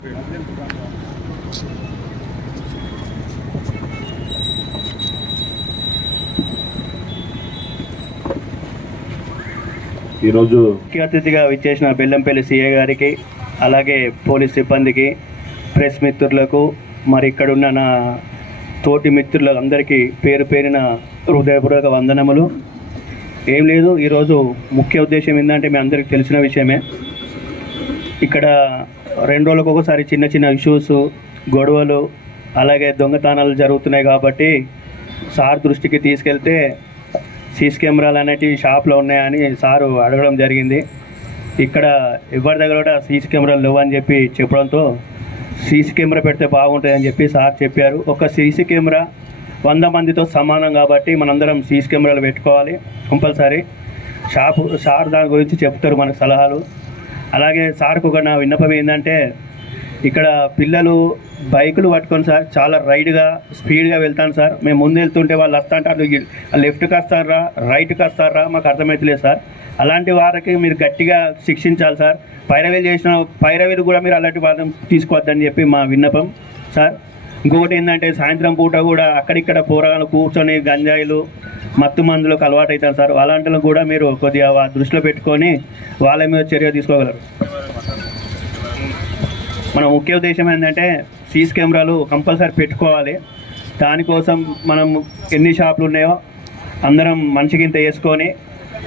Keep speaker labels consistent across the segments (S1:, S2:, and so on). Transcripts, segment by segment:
S1: ఈరోజు
S2: ముఖ్య అతిథిగా విచ్చేసిన బెల్లంపల్లి సీఏ గారికి అలాగే పోలీస్ సిబ్బందికి ప్రెస్ మిత్రులకు మరి ఇక్కడున్న నా తోటి మిత్రులకు అందరికీ పేరు పేరిన హృదయపూర్వక వందనములు. ఏం లేదు ఈరోజు ముఖ్య ఉద్దేశం ఏంటంటే మీ అందరికీ తెలిసిన విషయమే. ఇక్కడ రెండు రోజులకు ఒకసారి చిన్న చిన్న ఇష్యూస్ గొడవలు అలాగే దొంగతనాలు జరుగుతున్నాయి కాబట్టి సార్ దృష్టికి తీసుకెళ్తే సీసీ కెమెరాలు అనేటివి షాప్లో ఉన్నాయని సారు అడగడం జరిగింది. ఇక్కడ ఎవరి దగ్గర కూడా సీసీ కెమెరాలు లేవని చెప్పి చెప్పడంతో సీసీ కెమెరా పెడితే బాగుంటుందని చెప్పి సార్ చెప్పారు. ఒక సీసీ కెమెరా వంద మందితో సమానం కాబట్టి మనందరం సీసీ కెమెరాలు పెట్టుకోవాలి. కంపల్సరీ షాపు సార్ దాని గురించి చెప్తారు మనకు సలహాలు. అలాగే సార్కు ఒక నా విన్నపం ఏంటంటే ఇక్కడ పిల్లలు బైకులు పట్టుకొని సార్ చాలా రైడ్గా స్పీడ్గా వెళ్తాను సార్. మేము ముందు వెళ్తుంటే వాళ్ళు వస్తుంటారు లెఫ్ట్కి వస్తారా రైట్కి వస్తారా మాకు అర్థమవుతలేదు సార్. అలాంటి వారికి మీరు గట్టిగా శిక్షించాలి సార్. పైరవీలు చేసిన పైరవీలు కూడా మీరు అలాంటి వాళ్ళని తీసుకోవద్దని చెప్పి మా విన్నపం సార్. ఇంకొకటి ఏంటంటే సాయంత్రం పూట కూడా అక్కడిక్కడ పోరగాలు కూర్చొని గంజాయిలు మత్తు మందులకు అలవాటు అవుతారు సార్. అలాంటి కూడా మీరు కొద్దిగా దృష్టిలో పెట్టుకొని వాళ్ళ మీద చర్య తీసుకోగలరు. మన ముఖ్య ఉద్దేశం ఏంటంటే సీసీ కెమెరాలు కంపల్సరీ పెట్టుకోవాలి. దానికోసం మనం ఎన్ని షాపులు ఉన్నాయో అందరం మనిషికింత వేసుకొని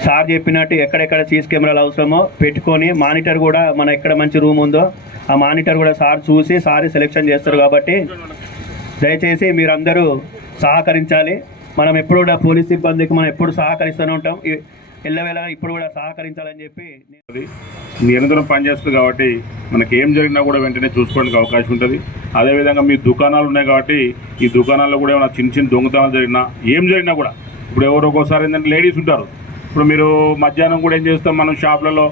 S2: సార్ చెప్పినట్టు ఎక్కడెక్కడ సీసీ కెమెరాలు అవసరమో పెట్టుకొని మానిటర్ కూడా మన ఎక్కడ మంచి రూమ్ ఉందో ఆ మానిటర్ కూడా సార్ చూసి సార్ సెలెక్షన్ చేస్తారు కాబట్టి దయచేసి మీరందరూ సహకరించాలి. మనం ఎప్పుడు కూడా పోలీస్ సిబ్బందికి మనం ఎప్పుడు సహకరిస్తూనే ఉంటాం. ఎల్లవేళ ఇప్పుడు కూడా సహకరించాలని చెప్పి
S1: నిరంతరం పనిచేస్తుంది కాబట్టి మనకి ఏం జరిగినా కూడా వెంటనే చూసుకోవడానికి అవకాశం ఉంటుంది. అదేవిధంగా మీ దుకాణాలు ఉన్నాయి కాబట్టి ఈ దుకాణాల్లో కూడా ఏమైనా చిన్న చిన్న దొంగతనాలు జరిగినా ఏం జరిగినా కూడా ఇప్పుడు ఎవరో ఒక్కోసారి ఏంటంటే లేడీస్ ఉంటారు. ఇప్పుడు మీరు మధ్యాహ్నం కూడా ఏం చేస్తాం మనం షాప్లలో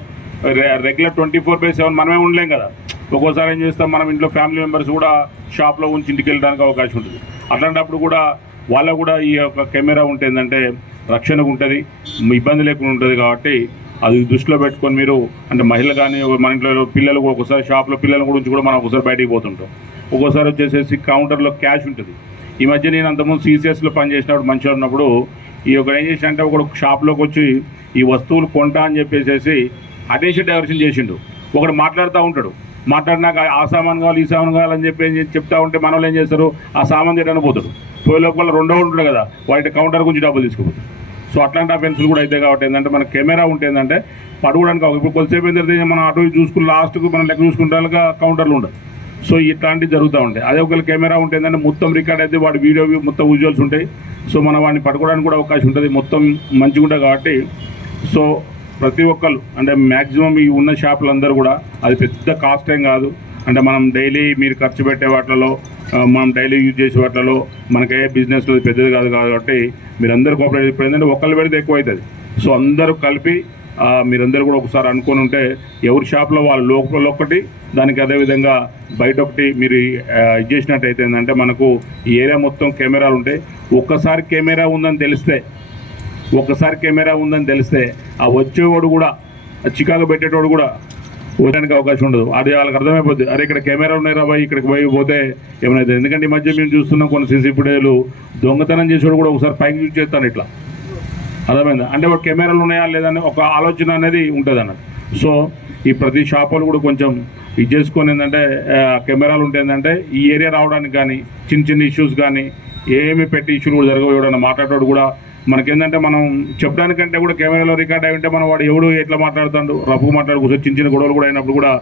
S1: regular twenty four by seven మనమే ఉండలేం కదా. ఒక్కోసారి ఏం చేస్తాం మనం ఇంట్లో ఫ్యామిలీ మెంబర్స్ కూడా షాప్లో ఉంచి ఇంటికి వెళ్ళడానికి అవకాశం ఉంటుంది. అట్లాంటప్పుడు కూడా వాళ్ళకు కూడా ఈ యొక్క కెమెరా ఉంటే ఏంటంటే రక్షణగా ఉంటుంది ఇబ్బంది లేకుండా ఉంటుంది కాబట్టి అది దృష్టిలో పెట్టుకొని మీరు అంటే మహిళలు కానీ మన ఇంట్లో పిల్లలు కూడా ఒకసారి షాప్లో పిల్లల గురించి కూడా మనం ఒకసారి బయటికి పోతుంటాం. ఒక్కోసారి వచ్చేసేసి కౌంటర్లో క్యాష్ ఉంటుంది. ఈ మధ్య నేను అంతకుముందు సీసీఎస్లో పనిచేసినప్పుడు మంచిగా ఉన్నప్పుడు ఈ యొక్క ఏం చేసి అంటే ఒకడు షాప్లోకి వచ్చి ఈ వస్తువులు కొంటా అని చెప్పేసి అటెన్షన్ డైవర్షన్ చేసిండు. ఒకడు మాట్లాడుతూ ఉంటాడు. మాట్లాడినాక ఆ సామాన్ కావాలి ఈ సామాన్ కావాలని చెప్పి చెప్తా ఉంటే మన వాళ్ళు ఏం చేస్తారు? ఆ సామాన్ చేయడానికి పోతాడు పోయే లోపల రెండో ఉంటాడు కదా వాటి కౌంటర్ గురించి డబ్బులు తీసుకుపోతాడు. సో అట్లాంటి అఫెన్స్లు కూడా అయితే కాబట్టి ఏంటంటే మన కెమెరా ఉంటే ఏంటంటే పడుకోవడానికి ఇప్పుడు కొద్దిసేపు ఏంటంటే మనం అటు చూసుకుని లాస్ట్కు మనం లెక్క చూసుకుంటారుగా కౌంటర్లు ఉండదు సో ఇట్లాంటివి జరుగుతూ ఉంటాయి. అదే ఒకవేళ కెమెరా ఉంటే ఏంటంటే మొత్తం రికార్డ్ అయితే వాడి వీడియో మొత్తం విజువల్స్ ఉంటాయి. సో మనం వాడిని పట్టుకోవడానికి కూడా అవకాశం ఉంటుంది. మొత్తం మంచిగా ఉంటుంది కాబట్టి. సో ప్రతి ఒక్కరు అంటే మ్యాక్సిమం ఈ ఉన్న షాపులందరూ కూడా అది పెద్ద కాస్ట్ ఏం కాదు. అంటే మనం డైలీ మీరు ఖర్చు పెట్టే వాటిలో మనం డైలీ యూజ్ చేసే వాటిలో మనకే బిజినెస్లో పెద్దది కాదు కాబట్టి మీరందరూ కోఆపరేట్ ఇప్పుడు ఏంటంటే ఒకళ్ళు పెడితే ఎక్కువ అవుతుంది సో అందరూ కలిపి మీరందరూ కూడా ఒకసారి అనుకొని ఉంటే ఎవరి షాప్లో వాళ్ళ లోపల ఒకటి దానికి అదేవిధంగా బయట ఒకటి మీరు ఇది చేసినట్టయితే ఏంటంటే మనకు ఈ ఏరియా మొత్తం కెమెరాలు ఉంటాయి. ఒక్కసారి కెమెరా ఉందని తెలిస్తే ఒక్కసారి కెమెరా ఉందని తెలిస్తే ఆ వచ్చేవాడు కూడా చికాకు పెట్టేటోడు కూడా పోయడానికి అవకాశం ఉండదు. అది వాళ్ళకి అర్థమైపోద్ది. అరే ఇక్కడ కెమెరా ఉన్నాయి రా ఇక్కడికి పోయి పోతే ఏమైనా ఎందుకంటే ఈ మధ్య మేము చూస్తున్నాం కొన్ని సీసీ ఫుటేజ్లు దొంగతనం చేసేవాడు కూడా ఒకసారి పైకి చూసి చేస్తాను ఇట్లా. అర్థమైందా? అంటే ఒక కెమెరాలు ఉన్నాయా లేదని ఒక ఆలోచన అనేది ఉంటుంది అన్నట్టు సో ఈ ప్రతి షాప్ వాళ్ళు కూడా కొంచెం ఇది చేసుకొని ఏంటంటే కెమెరాలు ఉంటే ఏంటంటే ఈ ఏరియా రావడానికి కానీ చిన్న చిన్న ఇష్యూస్ కానీ ఏమి పెట్టి ఇష్యూలు కూడా జరగవు. ఎవడన్నా మాట్లాడేవాడు కూడా మనకేంటంటే మనం చెప్పడానికంటే కూడా కెమెరాలో రికార్డ్ అయి ఉంటే మనం వాడు ఎవడు ఎట్లా మాట్లాడుతాడు రఫ్గా మాట్లాడు కూర్చొని చిన్న చిన్న గొడవలు కూడా అయినప్పుడు కూడా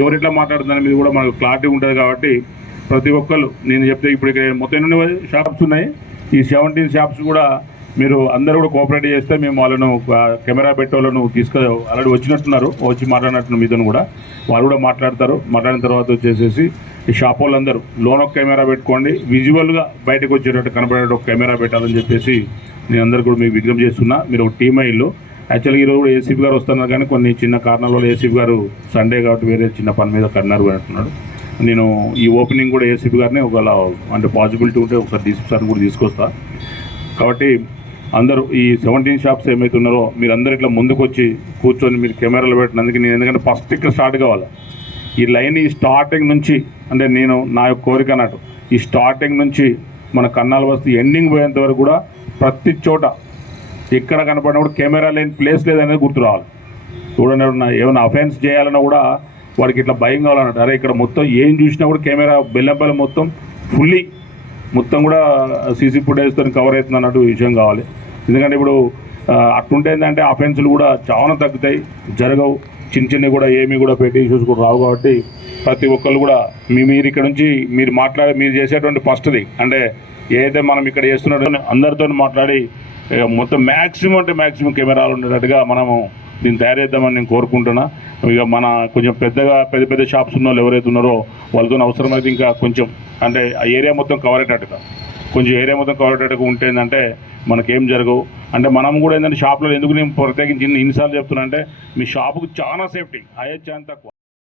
S1: ఎవరు ఎట్లా మాట్లాడుతున్న మీద కూడా మనకు క్లారిటీ ఉంటుంది కాబట్టి ప్రతి ఒక్కరు నేను చెప్తే ఇప్పుడు మొత్తం ఎన్ని షాప్స్ ఉన్నాయి? ఈ సెవెంటీన్ షాప్స్ కూడా మీరు అందరూ కూడా కోఆపరేట్ చేస్తే మేము వాళ్ళను కెమెరా పెట్టేవాళ్ళను తీసుకు ఆల్రెడీ వచ్చినట్టున్నారు వచ్చి మాట్లాడినట్టు మీతో కూడా. వాళ్ళు కూడా మాట్లాడతారు. మాట్లాడిన తర్వాత వచ్చేసేసి ఈ షాప్ వాళ్ళందరూ లోన్ ఒక కెమెరా పెట్టుకోండి. విజువల్గా బయటకు వచ్చేటట్టు కనబడేట ఒక కెమెరా పెట్టాలని చెప్పేసి నేను అందరు కూడా మీకు విజ్ఞప్తి చేస్తున్నా. మీరు ఒక టీమ్ అయ్యిల్లు యాక్చువల్గా ఈరోజు కూడా ఏసీపీ గారు వస్తున్నారు కానీ కొన్ని చిన్న కారణాల వల్ల ఏసీపీ గారు సండే కాబట్టి వేరే చిన్న పని మీద కన్నారు అంటున్నాడు. నేను ఈ ఓపెనింగ్ కూడా ఏసీపీ గారిని ఒకవేళ అంటే పాసిబిలిటీ ఉంటే ఒకసారి డీసీపీ కూడా తీసుకొస్తా. కాబట్టి అందరూ ఈ సెవెంటీన్ షాప్స్ ఏమైతే ఉన్నారో మీరు అందరు ఇట్లా ముందుకు వచ్చి కూర్చొని మీరు కెమెరాలు పెట్టినందుకు నేను ఎందుకంటే ఫస్ట్ ఇక్కడ స్టార్ట్ కావాలి. ఈ లైన్ ఈ స్టార్టింగ్ నుంచి అంటే నేను నా యొక్క కోరిక అన్నట్టు ఈ స్టార్టింగ్ నుంచి మన కన్నాల వస్తు ఎండింగ్ పోయేంత వరకు కూడా ప్రతి చోట ఎక్కడ కనపడినప్పుడు కెమెరా లేని ప్లేస్ లేదనేది గుర్తు రావాలి. చూడండి ఎవరన్నా ఏమైనా అఫెన్స్ చేయాలన్నా కూడా వాడికి ఇట్లా భయం కావాలన్నట్టు. అరే ఇక్కడ మొత్తం ఏం చూసినా కూడా కెమెరా బెల్లంపల్లి మొత్తం ఫుల్లీ మొత్తం కూడా సీసీ ఫుటేజ్తో కవర్ అవుతుంది అన్నట్టు విషయం కావాలి. ఎందుకంటే ఇప్పుడు ఆ, అట్లుంటే ఏంటంటే అఫెన్సులు కూడా చాలా తగ్గుతాయి జరగవు. చిన్న చిన్నవి కూడా ఏమి కూడా పెట్టి ఇష్యూస్ కూడా రావు కాబట్టి ప్రతి ఒక్కరు కూడా మీ మీరు ఇక్కడ నుంచి మీరు మాట్లాడే మీరు చేసేటువంటి ఫస్ట్ది అంటే ఏదైతే మనం ఇక్కడ చేస్తున్నట్టు అందరితో మాట్లాడి ఇక మొత్తం మ్యాక్సిమం అంటే మ్యాక్సిమం కెమెరాలు ఉండేటట్టుగా మనము దీన్ని తయారు చేద్దామని నేను కోరుకుంటున్నా. ఇక మన కొంచెం పెద్దగా పెద్ద పెద్ద షాప్స్ ఉన్న వాళ్ళు ఎవరైతే ఉన్నారో వాళ్ళతో అవసరమైతే ఇంకా కొంచెం అంటే ఆ ఏరియా మొత్తం కవర్ అయ్యేటట్టుగా కొంచెం ఏరియా మొత్తం కవర్ అయ్యేటట్టుగా ఉంటే ఏంటంటే మనకేం జరగవు. అంటే మనం కూడా ఏంటంటే షాప్లో ఎందుకు నేను ప్రత్యేకించి ఇన్నిసార్లు చెప్తున్నా అంటే మీ షాపుకు చాలా సేఫ్టీ అయ్యే ఛాన్స్ తక్కువ.